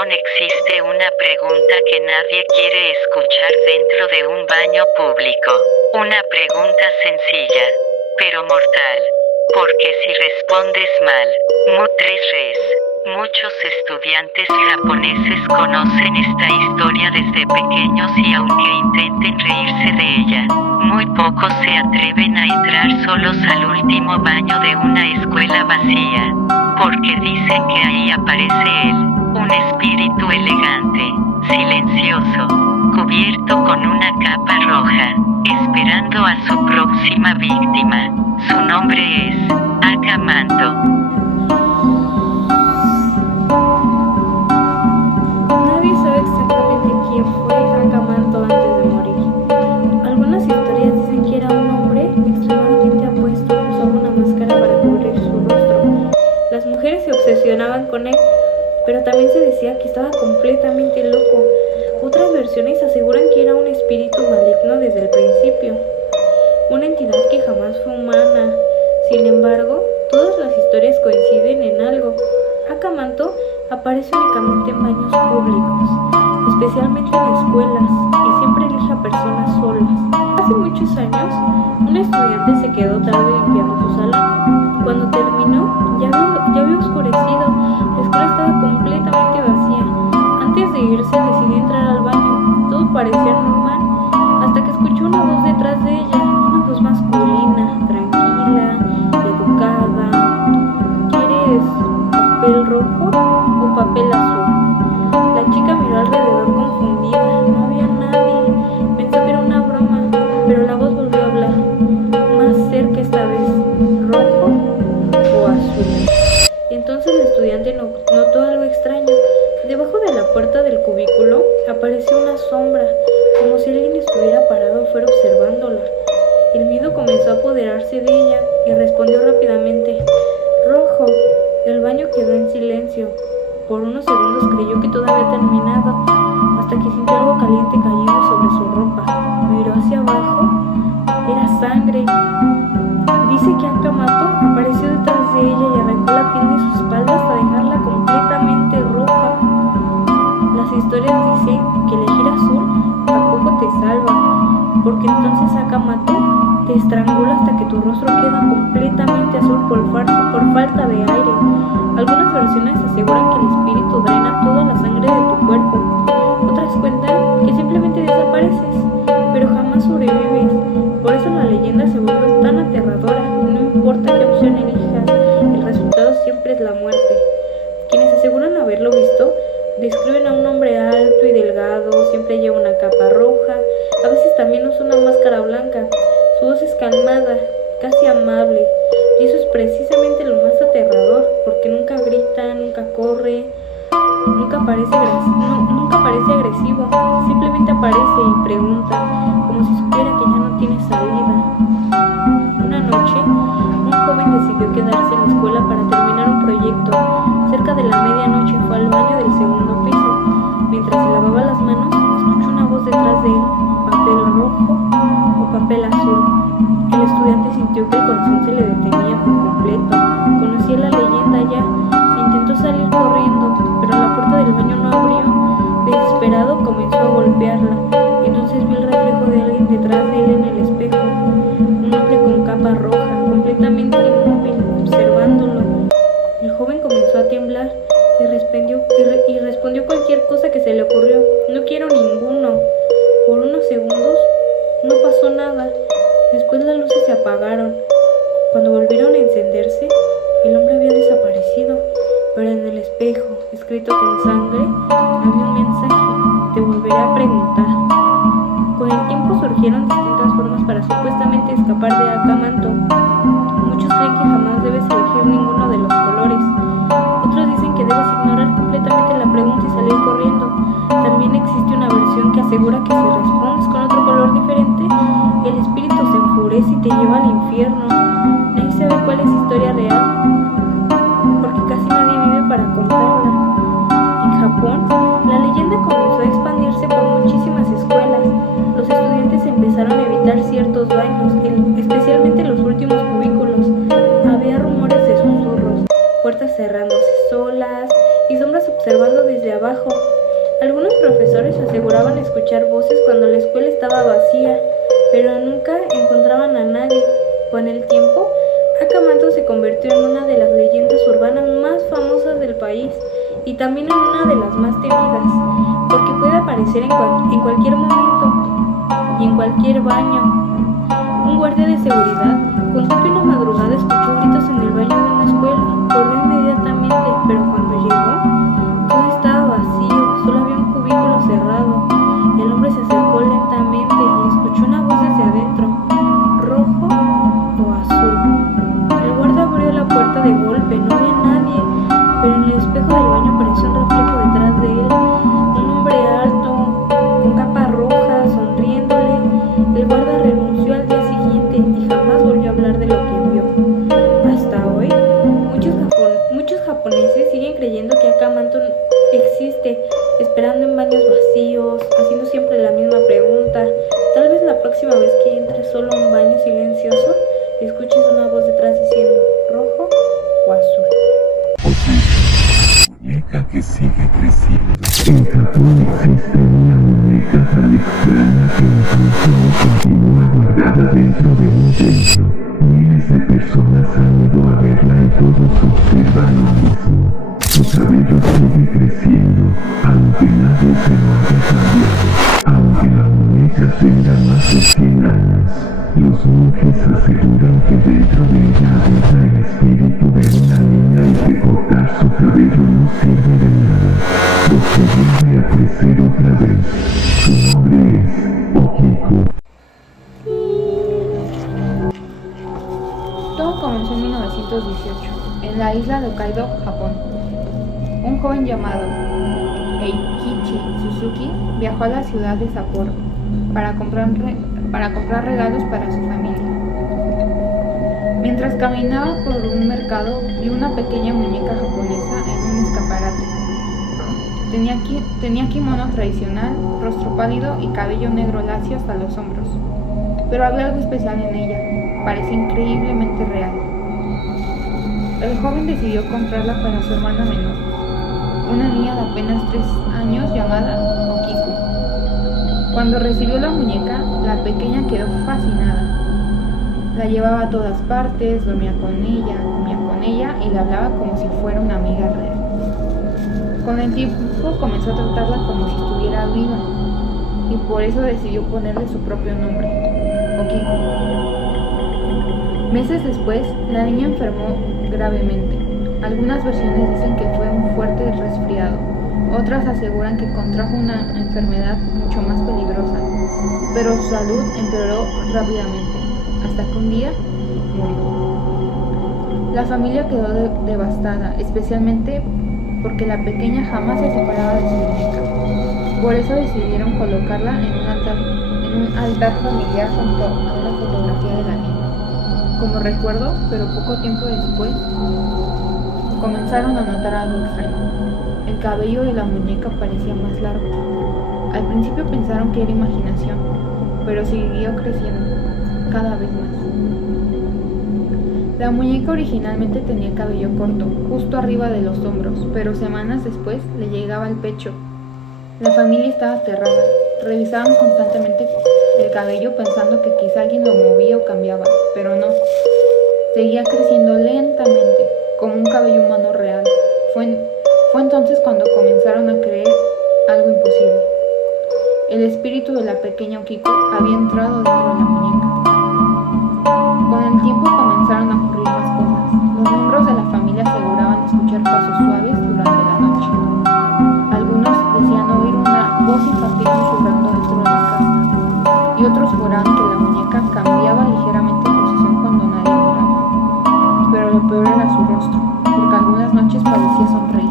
Japón existe una pregunta que nadie quiere escuchar dentro de un baño público. Una pregunta sencilla, pero mortal. Porque si respondes mal, muchos estudiantes japoneses conocen esta historia desde pequeños y aunque intenten reírse de ella, muy pocos se atreven a entrar solos al último baño de una escuela vacía. Porque dicen que ahí aparece él, un espíritu elegante, silencioso, cubierto con una capa roja, esperando a su próxima víctima. Su nombre es Akamanto. Nadie sabe exactamente quién fue Akamanto antes de morir. Algunas historias dicen que era un hombre extremadamente apuesto que usaba una máscara para cubrir su rostro. Las mujeres se obsesionaban con él, pero también se decía que estaba completamente loco. Otras versiones aseguran que era un espíritu maligno desde el principio, una entidad que jamás fue humana. Sin embargo, todas las historias coinciden en algo. Akamanto aparece únicamente en baños públicos, especialmente en escuelas, y siempre elige a personas solas. Hace muchos años, un estudiante se quedó tarde limpiando su salón. Cuando terminó, ya había oscurecido. La escuela estaba completamente vacía. Antes de irse, decidió entrar al baño. Todo parecía normal, hasta que escuchó una voz detrás de ella, una voz masculina, tranquila, educada. ¿Quieres papel rojo o papel azul? La chica miró alrededor confundida. No había nadie. Pensó que era una broma, pero la voz volvió a hablar, más cerca esta vez. ¿Rojo o azul? Y entonces el estudiante notó algo extraño. Debajo de la puerta del cubículo apareció una sombra, como si alguien estuviera parado fuera observándola. El miedo comenzó a apoderarse de ella y respondió rápidamente: «Rojo». El baño quedó en silencio. Por unos segundos creyó que todo había terminado, hasta que sintió algo caliente cayendo sobre su ropa. Miró hacia abajo. Era sangre. Dice que Akamanto apareció detrás de ella y arrancó la piel de su espalda hasta dejarla completamente roja. Las historias dicen que elegir azul tampoco te salva, porque entonces Akamanto te estrangula hasta que tu rostro queda completamente azul por falta de aire. Algunas versiones aseguran que el espíritu drena toda la sangre de tu cuerpo. Otras cuentan que simplemente desapareces, pero jamás sobrevives. Por eso la leyenda se vuelve tan aterradora. No importa qué opción elijas, el resultado siempre es la muerte. Quienes aseguran haberlo visto describen a un hombre alto y delgado, siempre lleva una capa roja, a veces también usa una máscara blanca. Su voz es calmada, casi amable, y eso es precisamente lo más aterrador, porque nunca grita, nunca corre, nunca parece agresivo, simplemente aparece y pregunta, como si supiera que ya no tiene salida. Una noche, un joven decidió quedarse en la escuela para terminar un proyecto. Cerca de la medianoche fue al baño del segundo piso. Mientras se lavaba las manos, escuchó una voz detrás de él: ¿papel rojo o papel azul? El estudiante sintió que el corazón se le detenía por completo. Conocía la leyenda ya. Intentó salir corriendo, pero la puerta del baño no abrió. Desesperado comenzó a golpearla. Entonces vio el reflejo de alguien detrás de él en el espejo. Un hombre con capa roja, completamente inmóvil, observándolo. El joven comenzó a temblar y respondió cualquier cosa que se le ocurrió. «No quiero ninguno». Por unos segundos no pasó nada. Después las luces se apagaron. Cuando volvieron a encenderse, el hombre había desaparecido, pero en el espejo, escrito con sangre, había un mensaje: «Te volveré a preguntar». Con el tiempo surgieron distintas formas para supuestamente escapar de Akamanto. Muchos creen que jamás debes elegir ninguno de los colores. Otros dicen que debes ignorar completamente la pregunta y salir corriendo. También existe una versión que asegura que si respondes con otro color diferente, el espíritu se enfurece y te lleva al infierno. Nadie sabe cuál es historia real, porque casi nadie vive para contarla. En Japón, la leyenda comenzó a expandirse por muchísimas escuelas. Los estudiantes empezaron a evitar ciertos baños, especialmente los últimos cubículos. Había rumores de susurros, puertas cerrándose solas y sombras observando desde abajo. Algunos profesores aseguraban escuchar voces cuando la escuela estaba vacía, pero nunca encontraban a nadie. Con el tiempo, Acamanto se convirtió en una de las leyendas urbanas más famosas del país y también en una de las más temidas, porque puede aparecer en cualquier momento y en cualquier baño. Un guardia de seguridad contó que una madrugada escuchó gritos en el baño de una escuela. Corrió inmediatamente, pero cuando llegó, todo estaba vacío, solo había un cubículo cerrado. El hombre se acercó lentamente y escuchó una voz desde adentro: ¿rojo o azul? El guardia abrió la puerta de golpe, no había nadie, pero en el espejo del baño apareció un reflejo detrás de él, un hombre alto, con capa roja, sonriéndole. El guardia renunció al día siguiente y jamás volvió a hablar de lo que vio. Hasta hoy, muchos japoneses siguen creyendo que Acamanto existe, esperando en baños vacíos, haciendo siempre la misma pregunta. Tal vez la próxima vez que entres solo a un baño silencioso, escuches una voz detrás diciendo rojo o azul. Muñeca que sigue creciendo. En Japón existe una muñeca tan extraña que incluso continúa guardada dentro de un templo. Miles de personas han ido a verla y todos observan lo mismo. Su cabello sigue creciendo, aunque nadie se lo haya cambiado. Aunque la muñeca tenga más de 100 años, los monjes aseguran que dentro de ella habita el espíritu de una niña y que cortar su cabello no sirve de nada, porque vuelve a crecer otra vez. Su nombre es Okiko. Todo comenzó en 1918, en la isla de Hokkaido, Japón. Un joven llamado Eikichi Suzuki viajó a la ciudad de Sapporo para comprar regalos para su familia. Mientras caminaba por un mercado, vio una pequeña muñeca japonesa en un escaparate. Tenía kimono tradicional, rostro pálido y cabello negro lacio hasta los hombros. Pero había algo especial en ella, parecía increíblemente real. El joven decidió comprarla para su hermana menor, una niña de apenas 3 años llamada Okiko. Cuando recibió la muñeca, la pequeña quedó fascinada. La llevaba a todas partes, dormía con ella, comía con ella y le hablaba como si fuera una amiga real. Con el tiempo comenzó a tratarla como si estuviera viva y por eso decidió ponerle su propio nombre, Okiko. Meses después, la niña enfermó gravemente. Algunas versiones dicen que fue un fuerte resfriado, otras aseguran que contrajo una enfermedad mucho más peligrosa, pero su salud empeoró rápidamente, hasta que un día murió. La familia quedó devastada, especialmente porque la pequeña jamás se separaba de su muñeca. Por eso decidieron colocarla en un altar familiar junto a una fotografía de la niña como recuerdo, pero poco tiempo después comenzaron a notar algo extraño. El cabello de la muñeca parecía más largo. Al principio pensaron que era imaginación, pero siguió creciendo cada vez más. La muñeca originalmente tenía cabello corto, justo arriba de los hombros, pero semanas después le llegaba al pecho. La familia estaba aterrada. Revisaban constantemente el cabello pensando que quizá alguien lo movía o cambiaba, pero no. Seguía creciendo lentamente, como un cabello humano real. Fue entonces cuando comenzaron a creer algo imposible. El espíritu de la pequeña Okiko había entrado dentro de la muñeca. Con el tiempo comenzaron a ocurrir más cosas. Los miembros de la familia aseguraban escuchar pasos suaves durante la noche. Algunos decían oír una voz infantil susurrando dentro de la casa, y otros juraban que la muñeca cambiaba ligeramente de posición cuando nadie miraba. Pero lo peor era su rostro, porque algunas noches parecía sonreír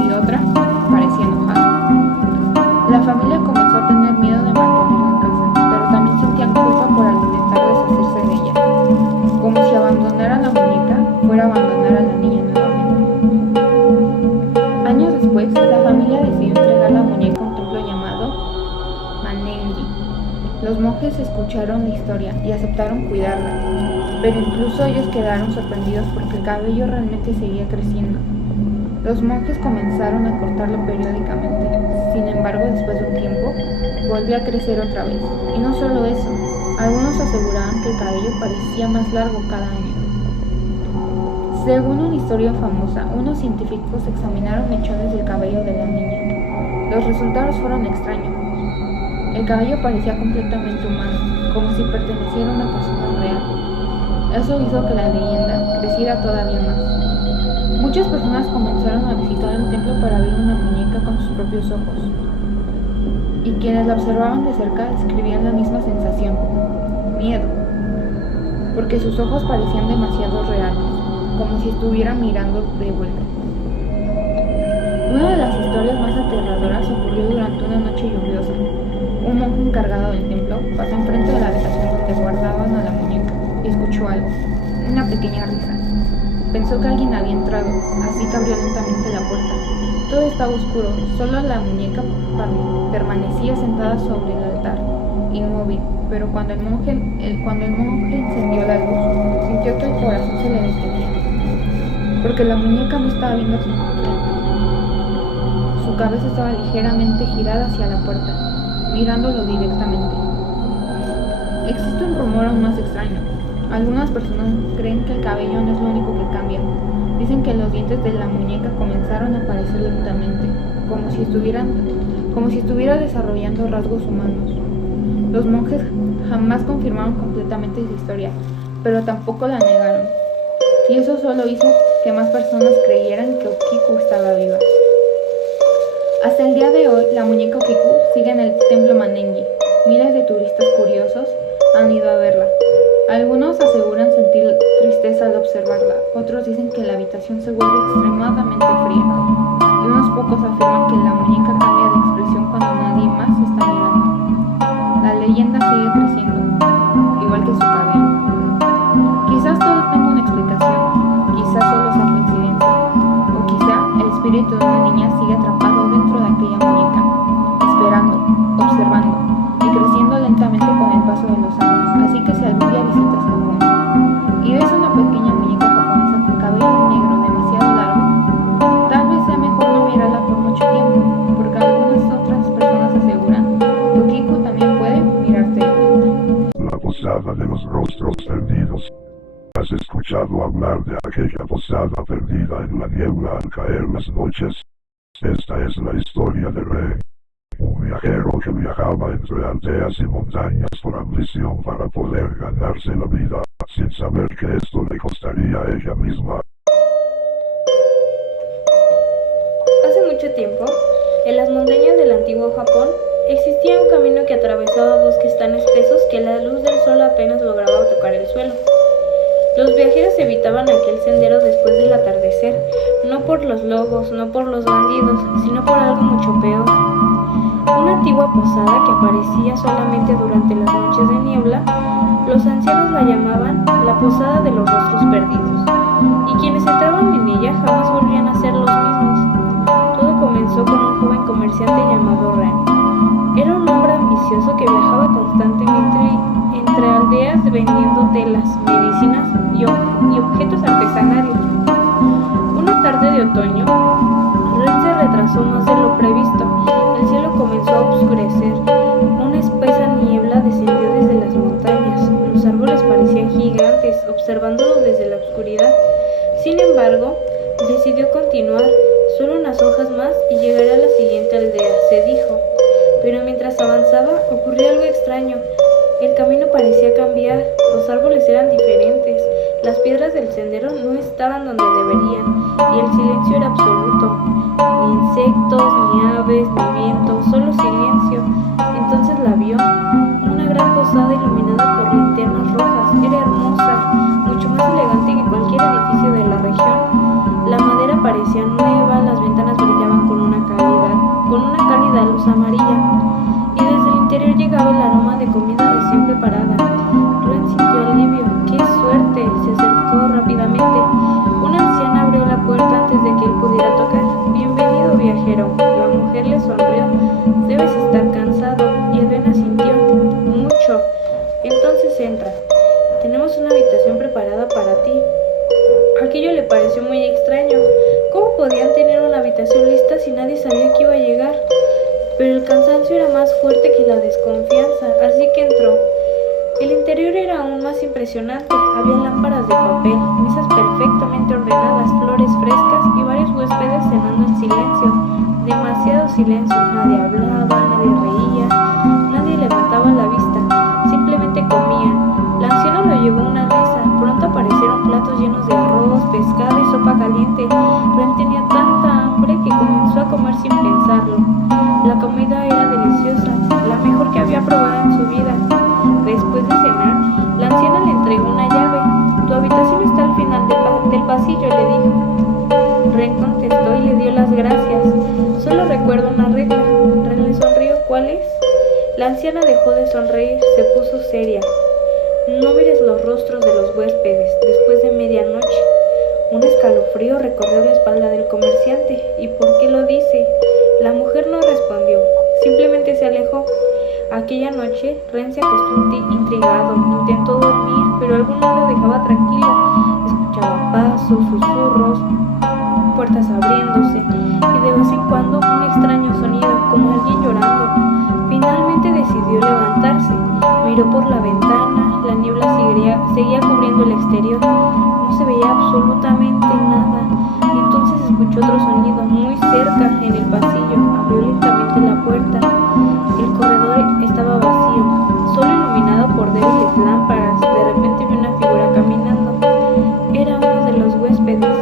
y otras parecía enojada. La familia comenzó a tener miedo de mantenerla en casa, pero también sentían culpa por intentar deshacerse de ella, como si abandonar a la muñeca fuera abandonar a la niña nuevamente. Años después, la familia decidió entregar la muñeca a un templo llamado Manenji. Los monjes escucharon la historia y aceptaron cuidarla, pero incluso ellos quedaron sorprendidos porque el cabello realmente seguía creciendo. Los monjes comenzaron a cortarlo periódicamente. Sin embargo, después de un tiempo, volvió a crecer otra vez. Y no solo eso, algunos aseguraban que el cabello parecía más largo cada año. Según una historia famosa, unos científicos examinaron mechones del cabello de la niña. Los resultados fueron extraños. El cabello parecía completamente humano, como si perteneciera a una persona real. Eso hizo que la leyenda creciera todavía más. Muchas personas comenzaron a visitar el templo para ver una muñeca con sus propios ojos. Y quienes la observaban de cerca describían la misma sensación: miedo, porque sus ojos parecían demasiado reales, como si estuviera mirando de vuelta. Una de las historias más aterradoras ocurrió durante una noche lluviosa. Un monje encargado del templo pasó enfrente de la habitación donde guardaban a la muñeca y escuchó algo, una pequeña risa. Pensó que alguien había entrado, así que abrió lentamente la puerta. Todo estaba oscuro, solo la muñeca permanecía sentada sobre el altar, inmóvil, pero cuando el monje encendió la luz, sintió que el corazón se le detenía, porque la muñeca no estaba viendo hacia enfrente. Su cabeza estaba ligeramente girada hacia la puerta, mirándolo directamente. Existe un rumor aún más extraño. Algunas personas creen que el cabello no es lo único que cambia. Dicen que los dientes de la muñeca comenzaron a aparecer lentamente, como si estuviera desarrollando rasgos humanos. Los monjes jamás confirmaron completamente esa historia, pero tampoco la negaron. Y eso solo hizo que más personas creyeran que Okiku estaba viva. Hasta el día de hoy, la muñeca Okiku sigue en el templo Manenji. Miles de turistas curiosos han ido a verla. Algunos aseguran sentir tristeza al observarla, otros dicen que la habitación se vuelve extremadamente fría, y unos pocos afirman que la muñeca cambia de expresión cuando nadie más está mirando. La leyenda sigue creciendo, igual que su cabello. Quizás todo tenga una explicación, quizás solo sea coincidencia, o quizá el espíritu de una niña sigue atrapado dentro de aquella muñeca, esperando, observando y creciendo lentamente con el paso de los años. Así que si algún día visitas Japón y ves una pequeña muñeca japonesa con cabello negro demasiado largo, tal vez sea mejor no mirarla por mucho tiempo, porque algunas otras personas aseguran que Okiku también puede mirarte de vuelta. La posada de los rostros perdidos. ¿Has escuchado hablar de aquella posada perdida en la niebla al caer las noches? Esta es la historia de Rei, un viajero que viajaba entre aldeas y montañas por ambición para poder ganarse la vida, sin saber que esto le costaría a ella misma. Hace mucho tiempo, en las montañas del antiguo Japón, existía un camino que atravesaba bosques tan espesos que la luz del sol apenas lograba tocar el suelo. Los viajeros evitaban aquel sendero después del atardecer, no por los lobos, no por los bandidos, sino por algo mucho peor. Una antigua posada que aparecía solamente durante las noches de niebla. Los ancianos la llamaban la posada de los rostros perdidos, y quienes entraban en ella jamás volvían a ser los mismos. Todo comenzó con un joven comerciante llamado Ren. Era un hombre ambicioso que viajaba constantemente entre aldeas vendiendo telas, medicinas y objetos artesanarios. Una tarde de otoño, Ren se retrasó más de lo previsto. El cielo comenzó a oscurecer. Una espesa niebla descendió desde las montañas. Los árboles parecían gigantes, observándolo desde la oscuridad. Sin embargo, decidió continuar. Solo unas hojas más y llegaré a la siguiente aldea, se dijo. Pero mientras avanzaba, ocurrió algo extraño. El camino parecía cambiar. Los árboles eran diferentes. Las piedras del sendero no estaban donde deberían, y el silencio era absoluto. Ni insectos, ni aves, ni viento, solo silencio. Entonces la vio, una gran posada iluminada por linternas rojas. Era hermosa, mucho más elegante que cualquier edificio de la región. La madera parecía nueva, las ventanas brillaban con una cálida luz amarilla, y desde el interior llegaba el aroma de comida recién preparada. Ren sintió alivio. ¡Qué suerte! Se acercó rápidamente. Una anciana abrió la puerta antes de que él pudiera tocar. «Bienvenido, viajero». La mujer le sonrió. «Debes estar cansado». Y Ren asintió. «Mucho». «Entonces entra. Tenemos una habitación preparada para ti». Aquello le pareció muy extraño. ¿Cómo podían tener habitación lista si nadie sabía que iba a llegar. Pero el cansancio era más fuerte que la desconfianza, así que entró. El interior era aún más impresionante. Había lámparas de papel, mesas perfectamente ordenadas, flores frescas y varios huéspedes cenando en silencio. Demasiado silencio. Nadie hablaba, nadie reía, nadie levantaba la vista. Simplemente comían. La anciana lo llevó a una mesa. Pronto aparecieron platos llenos de arroz, pescado y sopa caliente. Ren tenía tanta hambre que comenzó a comer sin pensarlo. La comida era deliciosa, la mejor que había probado en su vida. Después de cenar, la anciana le entregó una llave. Tu habitación está al final del pasillo, le dijo. Ren contestó y le dio las gracias. Solo recuerdo una regla. Ren le sonrió. ¿Cuál es? La anciana dejó de sonreír, se puso seria. No mires los rostros de los huéspedes después de medianoche. Un escalofrío recorrió la espalda del comerciante. ¿Y por qué lo dice? La mujer no respondió, simplemente se alejó. Aquella noche, Ren se acostó intrigado, intentó dormir, pero algo no lo dejaba tranquilo. Escuchaba pasos, susurros, puertas abriéndose y de vez en cuando un extraño sonido, como alguien llorando. Finalmente decidió levantarse, miró por la ventana, la niebla seguía cubriendo el exterior, no se veía absolutamente nada. Entonces escuchó otro sonido muy cerca en el pasillo, abrió lentamente la puerta. El corredor estaba vacío, solo iluminado por débiles lámparas. De repente vio una figura caminando. Era uno de los huéspedes.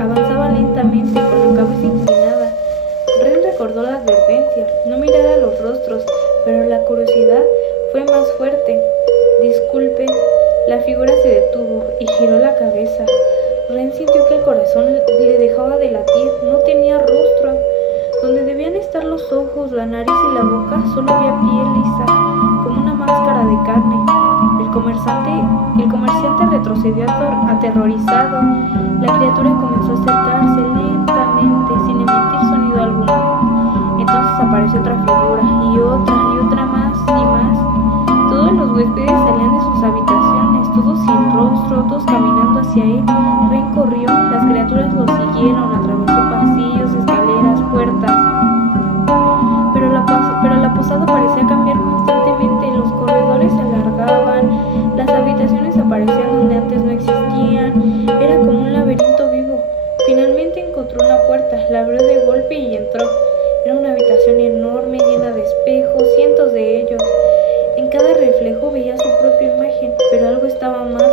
Avanzaba lentamente con la cabeza inclinada. Ren recordó la advertencia, no mirar a los rostros, pero la curiosidad fue más fuerte. Disculpe. La figura se detuvo y giró la cabeza. Ren sintió que el corazón le dejaba de latir. No tenía rostro. Donde debían estar los ojos, la nariz y la boca, solo había piel lisa, como una máscara de carne. El comerciante retrocedió aterrorizado. La criatura comenzó a acercarse lentamente, sin emitir sonido alguno. Entonces apareció otra figura, y otra más y más. Todos los huéspedes salían de sus habitaciones, todos sin rostro, todos caminando hacia él. Ren corrió, las criaturas lo siguieron, atravesó pasillos, escaleras, puertas. Pero la posada parecía cambiar constantemente, los corredores se alargaban, las habitaciones aparecían donde antes no existían, era como un laberinto vivo. Finalmente encontró una puerta, la abrió de golpe y entró. Era una habitación enorme, llena de espejos, cientos de ellos. En cada reflejo veía su propia imagen, pero algo estaba mal.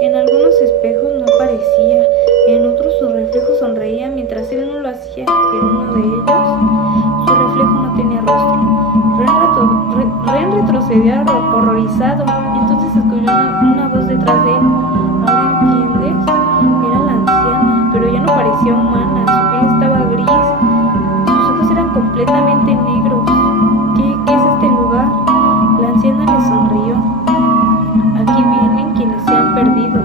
En algunos espejos no aparecía, en otros su reflejo sonreía mientras él no lo hacía, pero uno de ellos, su reflejo no tenía rostro. Ren retrocedió horrorizado, entonces escuchó una voz detrás de él. ¿Ahora entiendes? Era la anciana, pero ya no parecía humana, su piel estaba gris, sus ojos eran completamente negros. ¿Qué es este lugar? La anciana le sonrió. Aquí vienen quienes se han perdido.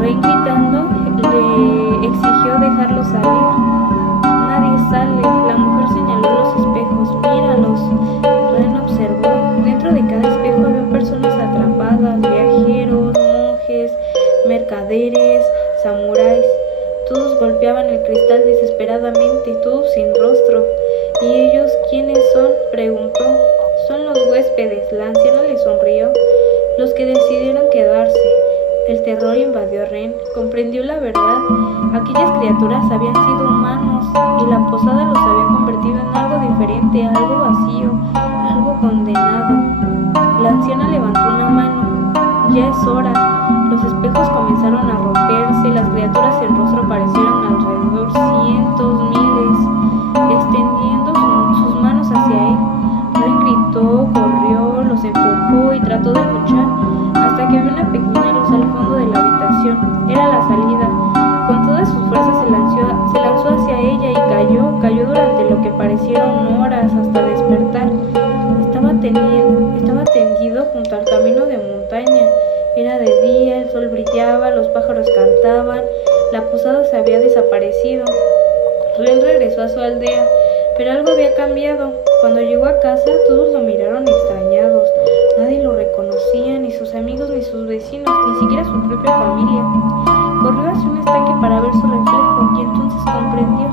Ren, gritando, le exigió dejarlo salir. Nadie sale. La mujer señaló los espejos. Míralos. Ren observó. Dentro de cada espejo había personas atrapadas, viajeros, monjes, mercaderes, samuráis. Todos golpeaban el cristal desesperadamente, todos sin rostro. ¿Y ellos quiénes son?, preguntó. Son los huéspedes. La anciana le sonrió. Los que decidieron quedarse. El terror invadió a Ren. Comprendió la verdad. Aquellas criaturas habían sido humanos y la posada los había convertido en algo diferente, algo vacío, algo condenado. La anciana levantó una mano. Ya es hora. Los espejos comenzaron a romperse. Las criaturas sin rostro aparecieron alrededor, cientos, miles, extendiendo sus manos hacia él. Ren gritó, corrió, los empujó y trató de luchar, hasta que vio una pequeña luz al fondo de la habitación. Era la salida. Con todas sus fuerzas se lanzó hacia ella y cayó durante lo que parecieron horas hasta despertar. Estaba tendido junto al camino de montaña. Era de día, el sol brillaba, los pájaros cantaban, la posada se había desaparecido. Ren regresó a su aldea, pero algo había cambiado. Cuando llegó a casa, todos lo miraron extrañados. Nadie lo reconocía, ni sus amigos, ni sus vecinos, ni siquiera su propia familia. Corrió hacia un estanque para ver su reflejo y entonces comprendió.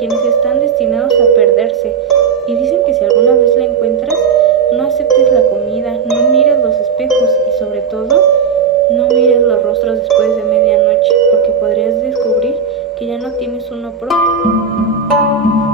quienes están destinados a perderse, y dicen que si alguna vez la encuentras, no aceptes la comida, no mires los espejos y sobre todo, no mires los rostros después de medianoche, porque podrías descubrir que ya no tienes uno propio.